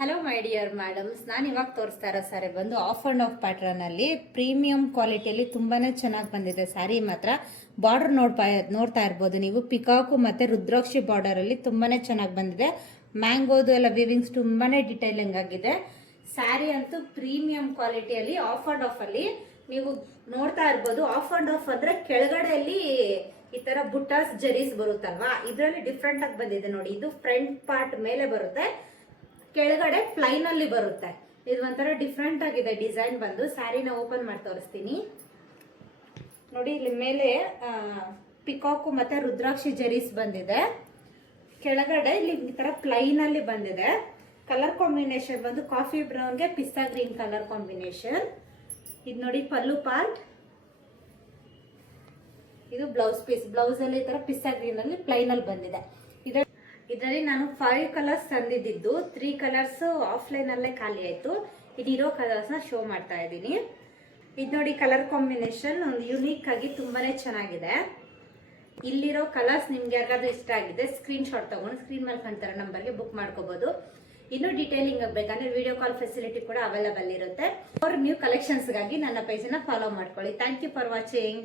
Hello my dear madams, ನಾನು ಇವಾಗ ತೋರಿಸ್ತಾ ಇರೋ ಸ್ಯಾರಿ ಬಂದು ಆಫ್ ಅಂಡ್ ಆಫ್ ಪ್ಯಾಟ್ರನಲ್ಲಿ ಪ್ರೀಮಿಯಂ ಕ್ವಾಲಿಟಿಯಲ್ಲಿ ತುಂಬಾನೇ ಚೆನ್ನಾಗಿ ಬಂದಿದೆ. ಸ್ಯಾರಿ ಮಾತ್ರ ಬಾರ್ಡರ್ ನೋಡ್ತಾ ಇರ್ಬೋದು ನೀವು. ಪಿಕಾಕು ಮತ್ತೆ ರುದ್ರಾಕ್ಷಿ ಬಾರ್ಡರ್ ಅಲ್ಲಿ ತುಂಬಾನೇ ಚೆನ್ನಾಗಿ ಬಂದಿದೆ. ಮ್ಯಾಂಗೋದು ಎಲ್ಲ ವಿವಿಂಗ್ಸ್ ತುಂಬಾನೇ ಡಿಟೈಲಿಂಗ್ ಆಗಿದೆ. ಸ್ಯಾರಿ ಅಂತೂ ಪ್ರೀಮಿಯಂ ಕ್ವಾಲಿಟಿಯಲ್ಲಿ ಆಫ್ ಅಂಡ್ ಆಫ್ ಅಲ್ಲಿ ನೀವು ನೋಡ್ತಾ ಇರ್ಬೋದು. ಆಫ್ ಅಂಡ್ ಆಫ್ ಅಂದ್ರೆ ಕೆಳಗಡೆಯಲ್ಲಿ ಈ ತರ ಬುಟ್ಟಾಸ್ ಜರೀಸ್ ಬರುತ್ತಲ್ವಾ, ಇದರಲ್ಲಿ ಡಿಫ್ರೆಂಟ್ ಆಗಿ ಬಂದಿದೆ ನೋಡಿ. ಇದು ಫ್ರಂಟ್ ಪಾರ್ಟ್ ಮೇಲೆ ಬರುತ್ತೆ, ಕೆಳಗಡೆ ಪ್ಲೈನ್ ಅಲ್ಲಿ ಬರುತ್ತೆ. ಇದು ಒಂಥರ ಡಿಫ್ರೆಂಟ್ ಆಗಿದೆ ಡಿಸೈನ್ ಬಂದು. ಸ್ಯಾರಿನ ಓಪನ್ ಮಾಡಿ ತೋರಿಸ್ತೀನಿ ನೋಡಿ. ಇಲ್ಲಿ ಮೇಲೆ ಪಿಕಾಕು ಮತ್ತೆ ರುದ್ರಾಕ್ಷಿ ಜರೀಸ್ ಬಂದಿದೆ. ಕೆಳಗಡೆ ಇಲ್ಲಿ ಈ ತರ ಪ್ಲೈನ್ ಅಲ್ಲಿ ಬಂದಿದೆ. ಕಲರ್ ಕಾಂಬಿನೇಷನ್ ಬಂದು ಕಾಫಿ ಬ್ರೌನ್ಗೆ ಪಿಸ್ತಾ ಗ್ರೀನ್ ಕಲರ್ ಕಾಂಬಿನೇಷನ್. ಇದು ನೋಡಿ ಪಲ್ಲು ಪಾರ್ಟ್. ಇದು ಬ್ಲೌಸ್ ಪೀಸ್. ಬ್ಲೌಸ್ ಅಲ್ಲಿ ಈ ತರ ಪಿಸ್ತಾ ಗ್ರೀನ್ ಅಲ್ಲಿ ಪ್ಲೈನ್ ಅಲ್ಲಿ ಬಂದಿದೆ. ಇದರಲ್ಲಿ ನಾನು 5 ಕಲರ್ಸ್ ತಂದಿದ್ದು, 3 ಕಲರ್ಸ್ ಆಫ್ಲೈನ್ ಅಲ್ಲೇ ಖಾಲಿ ಆಯ್ತು. ಇದಿರೋ ಕಲರ್ಸ್ ನ ಶೋ ಮಾಡ್ತಾ ಇದ್ದೀನಿ. ಇದು ನೋಡಿ ಕಲರ್ ಕಾಂಬಿನೇಷನ್ ಒಂದು ಯುನೀಕ್ ಆಗಿ ತುಂಬಾನೇ ಚೆನ್ನಾಗಿದೆ. ಇಲ್ಲಿರೋ ಕಲರ್ಸ್ ನಿಮ್ಗೆ ಯಾರಿಗಾದ್ರೂ ಇಷ್ಟ ಆಗಿದೆ ಸ್ಕ್ರೀನ್ ಶಾಟ್ ತಗೊಂಡು ಸ್ಕ್ರೀನ್ ಮೇಲೆ ಕಾಣ್ತಾರೆ ನಂಬರ್ಗೆ ಬುಕ್ ಮಾಡ್ಕೋಬಹುದು. ಇನ್ನೂ ಡೀಟೇಲಿಂಗ್ ಆಗಬೇಕಂದ್ರೆ ವಿಡಿಯೋ ಕಾಲ್ ಫೆಸಿಲಿಟಿ ಕೂಡ ಅವೈಲೇಬಲ್ ಇರುತ್ತೆ. ನ್ಯೂ ಕಲೆಕ್ಷನ್ಸ್ಗಾಗಿ ನನ್ನ ಪೇಜ್ ನ ಫಾಲೋ ಮಾಡ್ಕೊಳ್ಳಿ. Thank you for watching.